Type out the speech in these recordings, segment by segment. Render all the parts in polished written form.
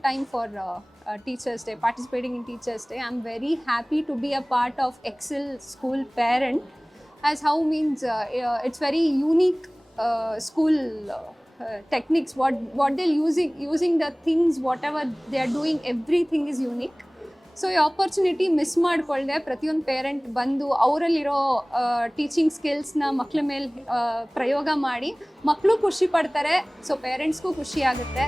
time for Teachers Day, participating in Teachers Day. I'm very happy to be a part of Excel School Parent, as how means it's very unique school techniques. What they're using the things, whatever they are doing, everything is unique. So ಈ opportunity miss ಮಾಡಿಕೊಳ್ಳದೆ ಪ್ರತಿಯೊಂದು parent ಬಂದು ಅವರಲ್ಲಿರೋ teaching ಸ್ಕಿಲ್ಸ್ನ ಮಕ್ಳ ಮೇಲೆ ಪ್ರಯೋಗ ಮಾಡಿ ಮಕ್ಕಳು ಖುಷಿ ಪಡ್ತಾರೆ. ಸೊ ಪೇರೆಂಟ್ಸ್ಗೂ ಖುಷಿ ಆಗುತ್ತೆ.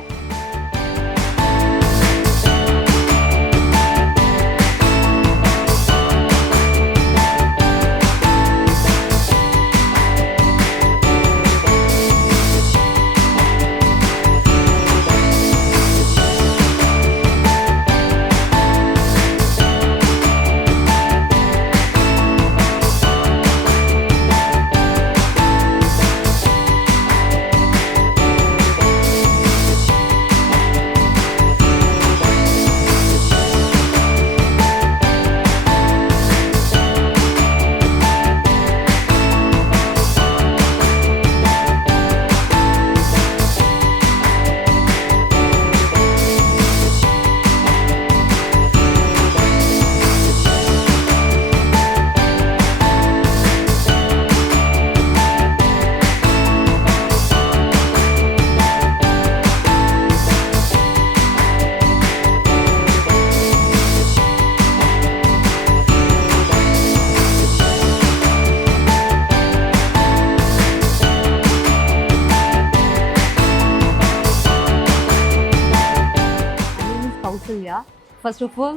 First of all,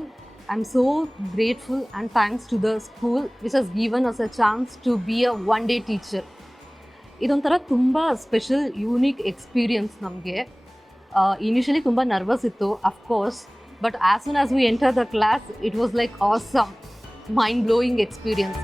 I'm so grateful and thanks to the school which has given us a chance to be a one-day teacher. ಇದೊಂಥರ ತುಂಬ ಸ್ಪೆಷಲ್ ಯೂನಿಕ್ ಎಕ್ಸ್ಪೀರಿಯನ್ಸ್ ನಮಗೆ. ಇನಿಷಿಯಲಿ ತುಂಬ ನರ್ವಸ್ ಇತ್ತು of course, but as soon as we enter the class it was like awesome, mind blowing experience.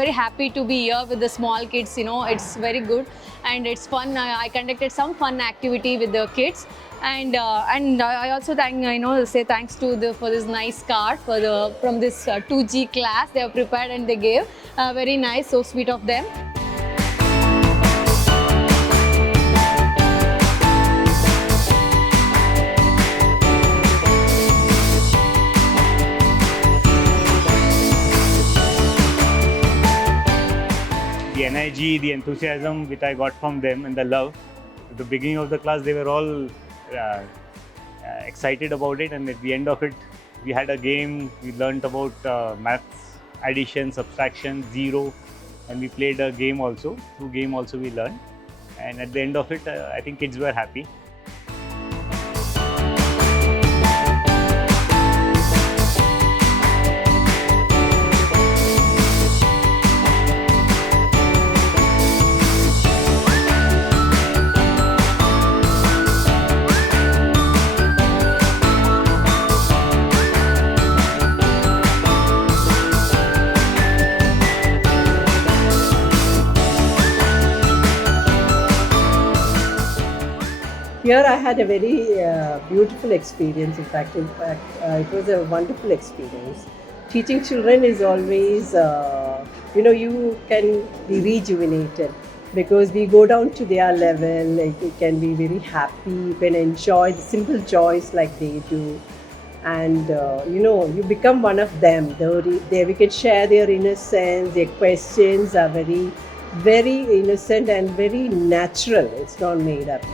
Very happy to be here with the small kids. You know, it's very good and it's fun. I conducted some fun activity with the kids, and I also say thanks to for this nice card from this 2G class. They have prepared and they gave very nice, so sweet of them. The energy, the enthusiasm which I got from them and the love. At the beginning of the class, they were all excited about it, and at the end of it, we had a game. We learnt about maths, addition, subtraction, zero, and we played a game also. Through game also we learned, and at the end of it, I think kids were happy. Here I had a very beautiful experience. In fact, it was a wonderful experience. Teaching children is always, you can be rejuvenated because we go down to their level. Like, you can be very happy, you can enjoy the simple joys like they do. And, you become one of them. We can share their innocence, their questions are very, very innocent and very natural. It's not made up.